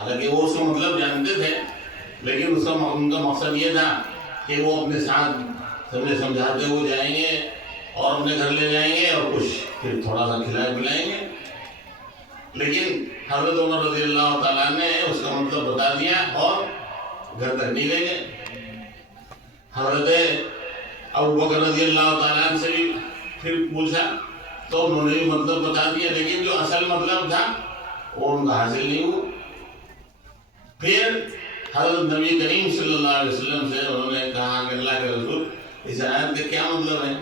حالانکہ وہ اس کا مطلب جانتے تھے، لیکن ان کا مقصد یہ تھا کہ وہ اپنے ساتھ سمجھاتے ہوئے جائیں گے اور اپنے گھر لے جائیں گے اور کچھ پھر تھوڑا سا کھلائے پلائیں گے. لیکن حضرت عمر رضی اللہ تعالیٰ نے اس کا مطلب بتا دیا اور گھر تک نہیں لے گئے. حضرت ابوبکر رضی اللہ تعالیٰ سے بھی پھر پوچھا تو انہوں نے بھی مطلب بتا دیا، لیکن جو اصل مطلب تھا وہ ان کا حاصل نہیں ہوا. پھر حضرت نبی کریم صلی اللہ علیہ وسلم سے انہوں نے کہا کہ اللہ کے رسول اس آیت کا کیا مطلب ہے؟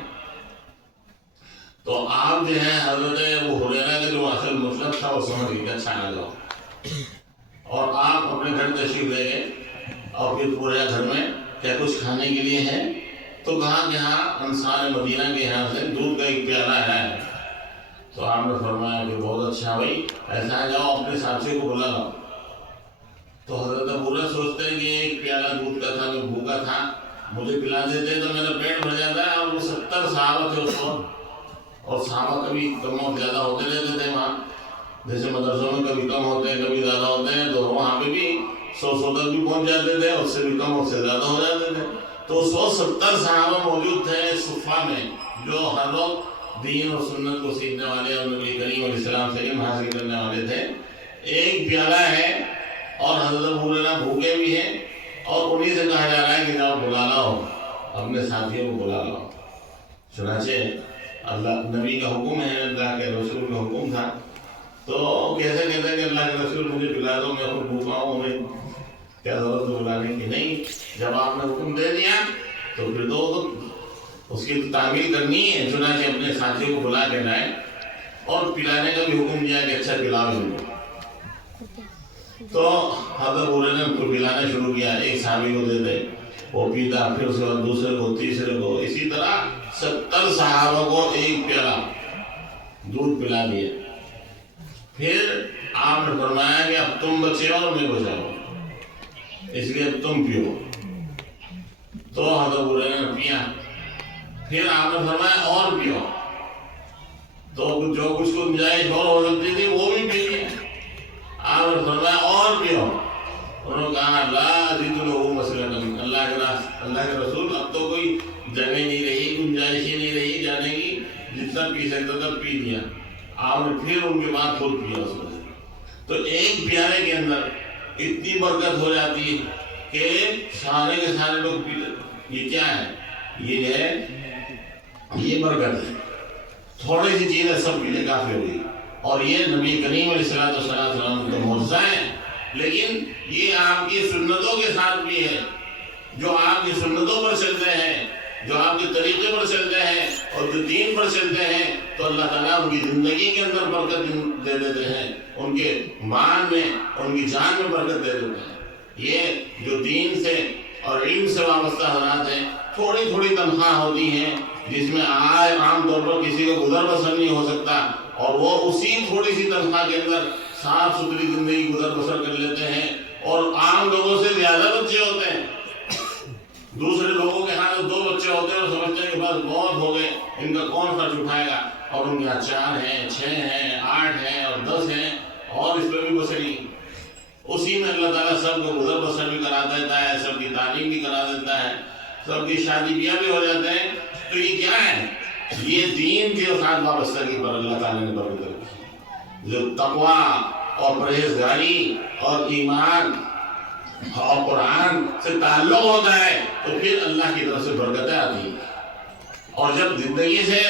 تو آپ جو ہے حضرت ابو ہریرہ کا جو اصل مطلب تھا وہ سمجھ گئے، اچھا آ جاؤ. اور آپ اپنے گھر تشریف لے گئے اور پھر پورے گھر میں کیا کچھ کھانے کے لیے ہے؟ تو کہا کہ ہاں انصار مدینہ کے یہاں سے دودھ کا ایک پیالہ ہے. تو آپ نے فرمایا کہ بہت اچھا بھائی، ایسا آ جاؤ اپنے ساتھی کو بلا لاؤ. تو حضرت ابو ہریرہ سوچتے ہیں کہ ایک پیالہ دودھ کا تھا، میں بھوکا تھا، مجھے پلا دیتے تو میرا پیٹ بھر جاتا ہے. اور وہ 70 صحابہ تھے اس وقت، اور صحابہ کبھی کم اور زیادہ ہوتے رہتے تھے وہاں، جیسے مدرسوں میں کبھی کم ہوتے ہیں کبھی زیادہ ہوتے ہیں، تو وہاں پہ بھی 100 تک بھی پہنچ جاتے تھے، اس سے بھی کم اس سے زیادہ ہو جاتے تھے. تو 170 صحابہ موجود تھے صفہ میں، جو ہر لوگ دین اور سنت کو سیکھنے والے اور نبی کریم علیہ السلام سے علم حاصل کرنے والے تھے. ایک پیالہ ہے اور حضرت ابو ہریرہ بھوکے بھی ہیں، اور انہیں سے کہا جا رہا ہے کہ جاؤ بلا لاؤ اپنے ساتھیوں کو بلا لاؤ. چنانچہ اللہ نبی کا حکم ہے، اللہ کے رسول کا حکم تھا. تو کیسے کہتے ہیں کہ اللہ کے رسول مجھے پلا دو، میں خود بھوکا ہوں، میں کیا ضرورت ہے بلانے کی؟ نہیں، جب آپ نے حکم دے دیا تو پھر تو اس کی تعمیل کرنی ہے. چنانچہ اپنے ساتھیوں کو بلا کے لائے اور پلانے کا بھی حکم دیا کہ اچھا پلاؤ ان کو. تو حضرت ابو ہریرہ نے ان کو پلانا شروع کیا. ایک صحابی کو دے دے، وہ پیتا، پھر اس کے بعد دوسرے کو، تیسرے کو، اسی طرح 70 صحابہ کو ایک پیالہ دودھ پلا دیا. پھر آپ نے فرمایا کہ اب تم بچے اور میں بچاؤ، اس لیے اب تم پیو. تو حضرت ابو ہریرہ نے پیا. پھر آپ نے فرمایا اور پیو. تو جو کچھ کو گنجائش اور ہو سکتی تھی وہ بھی پی لیا. آپ نے فرمایا اور پیو. انہوں نے کہا لا ازید لہ مسئلۃ، اللہ کے رسول اب تو کوئی جگہ نہیں رہی، گنجائش ہی نہیں رہی جانے کی، جتنا پی سکتا تھا پی لیا. آپ نے پھر ان کے بعد خود پیا اس میں. تو ایک پیالے کے اندر اتنی برکت ہو جاتی ہے کہ سارے کے سارے لوگ پی لیتے. یہ کیا ہے؟ یہ برکت ہے. تھوڑی سی چیز ہے سب پینے کافی ہوگی، اور یہ نبی کریم علیہ السلام کا معجزہ ہے. لیکن یہ آپ کی سنتوں کے ساتھ بھی ہے. جو آپ کی سنتوں پر چلتے ہیں، جو آپ کے طریقے پر چلتے ہیں اور جو دین پر چلتے ہیں، تو اللہ تعالیٰ ان کی زندگی کے اندر برکت دے دیتے ہیں، ان کے مال میں، ان کی جان میں برکت دے دیتے ہیں. یہ جو دین سے اور علم سے وابستہ حضرات ہیں، تھوڑی تھوڑی تنخواہ ہوتی ہیں جس میں عام طور پر کسی کو گزر بسر نہیں ہو سکتا، اور وہ اسی تھوڑی سی تنخواہ کے اندر صاف ستھری زندگی گزر بسر کر لیتے ہیں. اور عام لوگوں سے زیادہ بچے ہوتے ہیں. دوسرے لوگوں کے ہاں 2 بچے ہوتے ہیں اور سمجھتے ہیں کہ بس بہت ہو گئے، ان کا کون خرچ اٹھائے گا، اور ان کے یہاں 4 ہیں، 6 ہیں، 8 ہیں اور 10 ہیں، اور اس پہ بھی بسری. اسی میں اللہ تعالیٰ سب کو گزر بسر بھی کرا دیتا ہے، سب کی تعلیم بھی کرا دیتا ہے، سب کی شادی بیاہ بھی ہو جاتے ہیں. تو یہ کیا ہے؟ یہ دین کے ساتھ وابستگی پر اللہ تعالیٰ نے برکت رکھی. جو تقویٰ اور پرہیزگاری اور ایمان اور قرآن سے تعلق ہوتا ہے تو پھر اللہ کی طرف سے برکتیں آتی ہیں. اور جب زندگی سے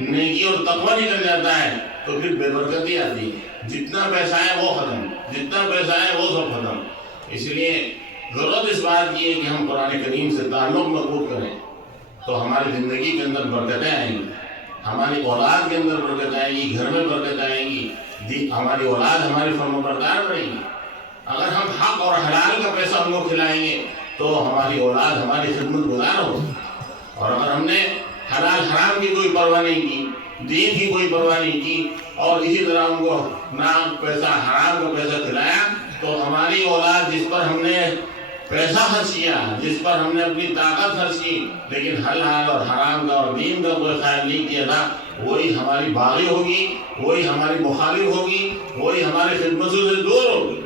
نیکی اور تقویٰ نکل جاتا ہے تو پھر بے برکتی آتی ہے. جتنا پیسہ ہے وہ ختم، جتنا پیسہ ہے وہ سب ختم. اس لیے ضرورت اس بات کی ہے کہ ہم قرآن کریم سے تعلق مضبوط کریں، تو ہماری زندگی کے اندر برکتیں آئیں گی، ہماری اولاد کے اندر برکت آئے گی، گھر میں برکت آئے گی، ہماری اولاد ہماری فرمانبردار بنے گی. اگر ہم حق اور حلال کا پیسہ ہم کو کھلائیں گے تو ہماری اولاد ہماری خدمت گزار ہوگی. اور اگر ہم نے حلال حرام کی کوئی پرواہ نہیں کی، دین کی کوئی پرواہ نہیں کی، اور اسی طرح ہم کو نام پیسہ حرام کا پیسہ کھلایا، تو ہماری اولاد جس پر ہم نے پیسہ خرچ کیا، جس پر ہم نے اپنی طاقت خرچ کی، لیکن حلال اور حرام کا اور دین کا کوئی خیال نہیں کیا تھا، وہی ہماری باغی ہوگی، وہی ہماری مخالف ہوگی، وہی ہماری خدمتوں سے دور ہوگی.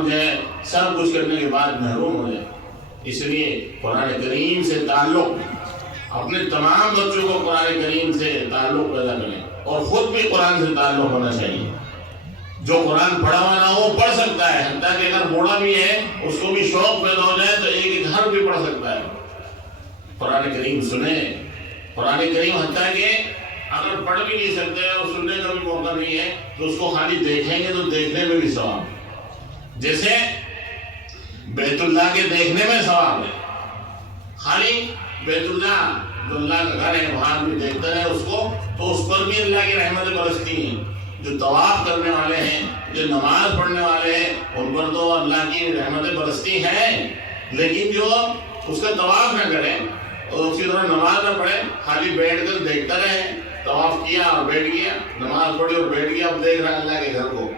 ہم جو ہے سب کچھ کرنے کے بعد محروم ہو جائیں۔ اس لیے قرآن کریم سے تعلق، اپنے تمام بچوں کو قرآن کریم سے تعلق پیدا کریں، اور خود بھی قرآن سے تعلق ہونا چاہیے۔ جو قرآن پڑھا ہوا نہ ہو پڑھ سکتا ہے، حتیٰ کہ اگر بوڑھا بھی ہے اس کو بھی شوق پیدا ہو جائے تو ایک گھر بھی پڑھ سکتا ہے۔ قرآن کریم سنیں، قرآن کریم حتیٰ کہ اگر پڑھ بھی نہیں سکتے اور سننے کا بھی موقع نہیں ہے تو اس کو خالی دیکھیں گے تو دیکھنے میں بھی ثواب، جیسے بیت اللہ کے دیکھنے میں ثواب ہے۔ خالی بیت اللہ جو اللہ کا گھر ہے وہاں بھی دیکھتے رہے اس کو تو اس پر بھی اللہ کی رحمتیں برستی ہیں۔ جو طواف کرنے والے ہیں، جو نماز پڑھنے والے ہیں، ان پر تو اللہ کی رحمتیں برستی ہیں، لیکن جو اس کا طواف نہ کریں اور اسی طرح نماز نہ پڑھے، خالی بیٹھ کر دیکھتا رہے، طواف کیا اور بیٹھ گیا، نماز پڑھی اور بیٹھ گیا، اب دیکھ رہا ہے اللہ کے گھر کو،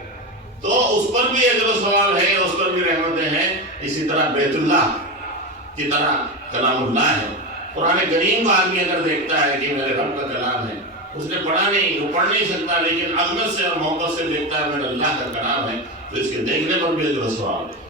تو اس پر بھی اجر و ثواب ہے، اس پر بھی رحمتیں ہیں۔ اسی طرح بیت اللہ کی طرح کلام اللہ ہے۔ قرآن کریم کو آدمی اگر دیکھتا ہے کہ میرے رب کا کلام ہے، اس نے پڑھا نہیں، وہ پڑھ نہیں سکتا، لیکن عظمت سے اور محبت سے دیکھتا ہے میرے اللہ کا کلام ہے، تو اس کے دیکھنے پر بھی اجر و ثواب ہے۔